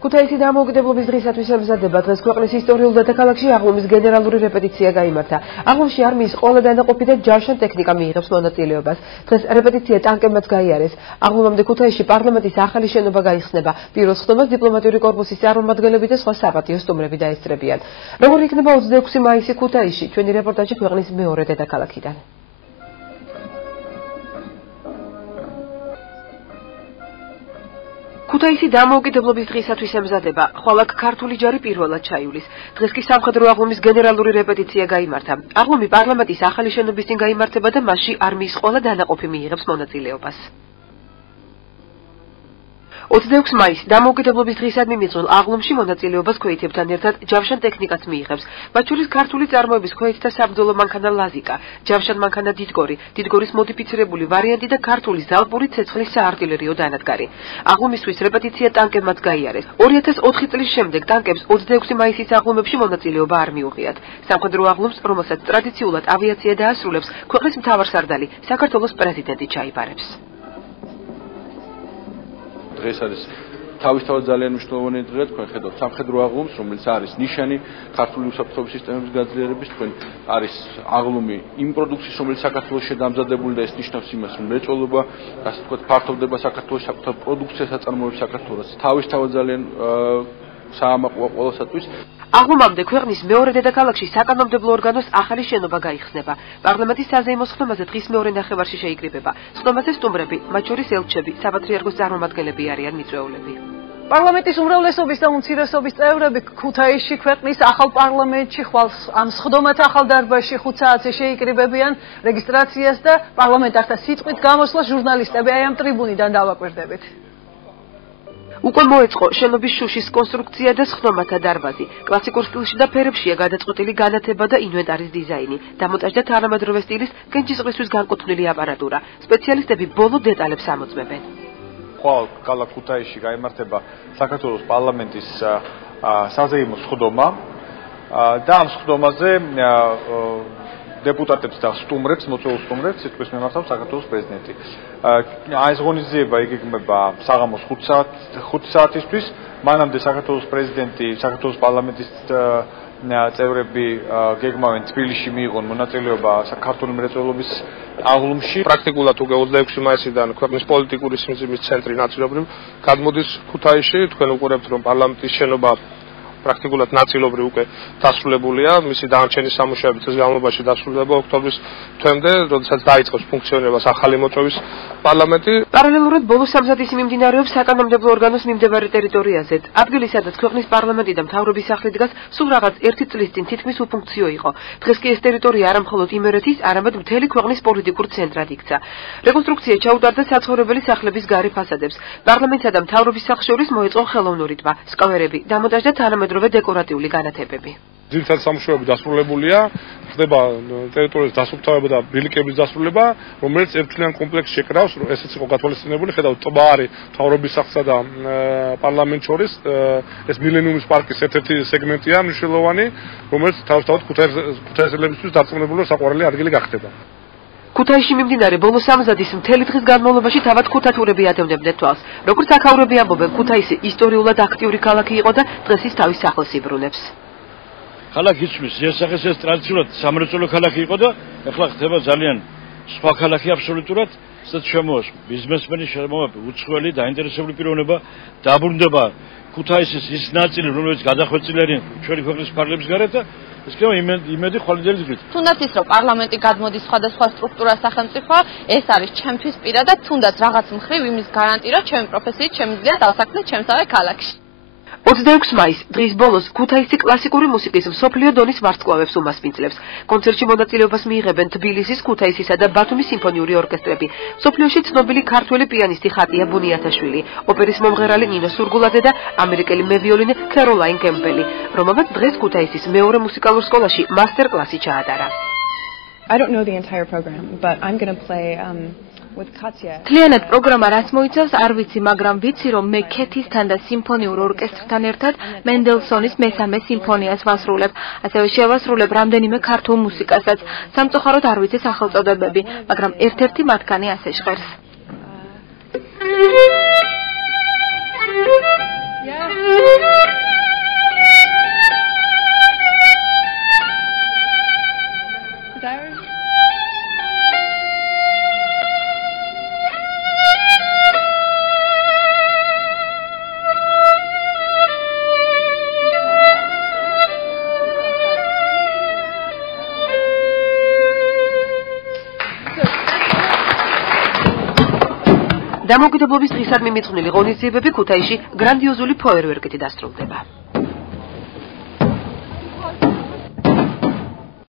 ქუთაისის დამოუკიდებლობის დღისათვის ემზადება დღეს ქვეყნის ისტორიულ დედაქალაქში აღლუმის გენერალური რეპეტიცია გაიმართა. აღლუმში არმიის ყველა დანაყოფი და ჯავშან ტექნიკა მიიღებს მონაწილეობას. დღეს რეპეტიცია ტანკებმაც გაიარეს. აღლუმამდე ქუთაისში პარლამენტის ახალი შენობა გაიხსნება. პირველ ხსნობას დიპლომატიური კორპუსის წარმომადგენლები და სხვა საპატიო სტუმრები დაესწრებიან. როგორ იქნება 26 მაისი ქუთაისში? ჩვენი რეპორტაჟი ქვეყნის მეორე დედაქალაქიდან. ქუთაისის დამოუკიდებლობის დღისათვის ემზადება. ხვალ აქ ქართული ჯარი პირველად ჩაივლის. დღეს კი სამხედრო აღლუმის გენერალური რეპეტიცია გაიმართა. აღლუმი პარლამენტის ახალი შენობის წინ გაიმართება და მასში არმიის ყველა დანაყოფი მიიღებს მონაწილეობას. 26 მაისს დამოუკიდებლობის დღისადმი მიწველ აღლუმში მონაწილეობას ქვეითებთან ერთად ჯავშან ტექნიკაც მიიღებს. მათ შორის ქართული წარმოების ქვეითთა საბრძოლო მანქანა ლაზიკა, ჯავშან მანქანა დიდგორი, დიდგორის მოდიფიცირებული ვარიანტი და ქართული ზალპური ცეცხლის საარტილერიო დანადგარი. აღლუმისთვის რეპეტიცია ტანკებმაც გაიარეს. 2004 წლის შემდეგ ტანკებს 26 მაისის აღლუმებში მონაწილეობა არ მიუღიათ. სამხედრო აღლუმს, რომელსაც ტრადიციულად ავიაცია დაასრულებს, ქვეყნის მთავარსარდალი, საქართველოს პრეზიდენტი ჩაიბარებს. დღეს არის თავისთავად ძალიან მნიშვნელოვანი დღე, თქვენ ხედავთ სამხედრო აღლუმს, რომელიც არის ნიშანი ქართული უსაფრთხოების სისტემების გაძლიერების, თქვენ არის აღლუმი იმ პროდუქციის, რომელიც საქართველოში დამზადებული და ეს ნიშნავს იმას, რომ მრეწველობა, ასე ვთქვათ, ფართოვდება საქართველოს საკუთარ პროდუქციას აწარმოებს საქართველოს. თავისთავად ძალიან საამაყოა ყველასათვის. აღლუმამდე ქვეყნის მეორე დედაქალაქში საკანონმდებლო ორგანოს ახალი შენობა გაიხსნება. პარლამენტის საზეიმო სხდომაზე დღის მეორე ნახევარში შეიკრიბება. სხდომაზე სტუმრები, მათ შორის ელჩები, საპატრიარქოს წარმომადგენლები არიან მიწვეულები. პარლამენტის უმრავლესობის და უმცირესობის წევრები ქუთაისში ქვეყნის ახალ პარლამენტში ხვალ ამ სხდომათ ახალ დარბაზში 5 საათზე შეიკრიბებიან რეგისტრაციას და პარლამენტართა სიტყვით გამოსვლას ჟურნალისტები აი ამ ტრიბუნიდან დავაკვირდებით. უკვე მოეწყო შენობის შუშის კონსტრუქცია და სხდომათა დარბაზი. კლასიკურ სტილში და ფერებშია გადაწყვეტილი განათება და ინვენტარის დიზაინი. დამონტაჟდა თანამედროვე სტილის კენჭისყრისთვის განკუთვნილი აპარატურა. სპეციალისტები ბოლო დეტალებს ამოწმებენ. ხვალ ქალაქ ქუთაისში გაიმართება საქართველოს პარლამენტის საზეიმო სხდომა და ამ სხდომაზე დეპუტატებს და სტუმრებს, მოწვეულ სტუმრებს სიტყვის მიმართავს საქართველოს პრეზიდენტი. ეს ღონისძიება იგეგმება საღამოს 5 საათისთვის. მანამდე საქართველოს პრეზიდენტი, საქართველოს პარლამენტის წევრები გეგმავენ თბილისში მიიღონ მონაწილეობა ქართული მრეწველობის აღლუმში. პრაქტიკულად უკვე 26 მაისიდან ქვეყნის პოლიტიკური სიმძიმის ცენტრი ნაწილობრივ გადმოდის ქუთაისში. თქვენ უყურებთ, რომ პარლამენტის შენობა პრაქტიკულად ნაწილობრივ უკვე დასრულებულია. მისი დანარჩენი სამუშაოები წლის განმავლობაში დასრულდება ოქტომბრის თვემდე, როდესაც დაიწყებს ფუნქციონირებას ახალი მოწვევის პარლამენტი. პარალელურად ბოლო სამზადისი მიმდინარეობს საკანონმდებლო ორგანოს მიმდებარე ტერიტორიაზე. ადგილი, სადაც ქვეყნის პარლამენტი და მთავრობის სახლი დგას, სულ რაღაც 1 წლის წინ თითქმის უფუნქციო იყო. დღეს კი ეს ტერიტორია არა მხოლოდ იმერეთის, არამედ მთელი ქვეყნის პოლიტიკურ ცენტრად იქცა. რეკონსტრუქცია ჩაუტარდა საცხოვრებელი სახლების გარე ფასადებს. პარლამენტსა და მთავრობის სახლს შორის მოეწყო ხელოვნური ტბა, სკვერები, დამონტაჟდა თანამედროვე დეკორატიული განათებები. ძირითადი სამუშაოები დასრულებულია, ხდება ტერიტორიის დასუფთავება და ბილიკების დასრულება, რომელიც ერთთვლიან კომპლექსს შეკრავს, ესეც იყო გათვალისწინებული, ხედავთ ტბა არის მთავრობის სახლსა და პარლამენტს შორის, ეს მილენიუმის პარკის ერთ-ერთი სეგმენტია მნიშვნელოვანი, რომელიც თავისთავად ქუთაისელებისთვის დარწმუნებული საყვარელი ადგილი გახდება. ქუთაისში მიმდინარე ბოლო სამზადის მთელი დღის განმავლობაში თავად ქუთათურები ადევნებდნენ თვალს. როგორც აქაურები ამბობენ, ქუთაისი ისტორიულად აქტიური ქალაქი იყო და დღეს ის თავის სახლს იბრუნებს. ქალაქი იცვლის იასახეს ეს ტრადიციულად სამრეწველო ქალაქი იყო და ახლა ხდება ძალიან სხვა ქალაქი აბსოლუტურად. სადაც შემოასვა ბიზნესმენი, შემოვა უცხოელი დაინტერესებული პიროვნება, დაბრუნდება ქუთაისის ის ნაწილი, რომელიც გადახვეწილი ჩვენი ქვეყნის პარლამენტის გარეთ და ეს კი იმედი ხვალინძელი ზრით. თუნდაც ის რომ პარლამენტი გადმოდის სხვადასხვა სტრუქტურა სახელმწიფო, ეს არის ჩემთვის პირადად თუნდაც რაღაც მხრივ იმის გარანტია, რომ ჩემი პროფესიით შემიძლია დავსაქმდე ჩემსავე ქალაქში. 26 მაისს დღის ბოლოს ქუთაისი კლასიკური მუსიკის მსოფლიო დონის ვარსკვლავებს უმასპინძლებს. კონცერტში მონაწილეობას მიიღებენ თბილისის, ქუთაისისა და ბათუმის სიმფონიური ორკესტრები. მსოფლიოში ცნობილი ქართველი პიანისტი ხატია ბუნიათაშვილი, ოპერის მომღერალი ნინო სურგულაძე და ამერიკელი მევიოლინე ქეროლაინ კემპელი, რომელმაც დღეს ქუთაისის მეორე მუსიკალურ სკოლაში მასტერ-კლასი ჩაატარა. I don't know the entire program, but I'm going to play Თლიანად პროგრამა რას მოიცავს არ ვიცი, მაგრამ ვიცი, რომ მე ქეთისთან და სიმფონიურ ორკესტრთან ერთად მენდელსონის მესამე სიმფონიას ვასრულებ. ასევე შევასრულებ რამდენიმე ქართულ მუსიკასაც. სამწუხაროდ არ ვიცი სახელწოდებები, მაგრამ ერთ-ერთი მათგანი ასე ჟღერს. Yeah. დამოუკიდებლობის დღისადმი მიძღვნილი ღონისძიებები ქუთაისში გრანდიოზული ფოიერვერკით დასრულდება.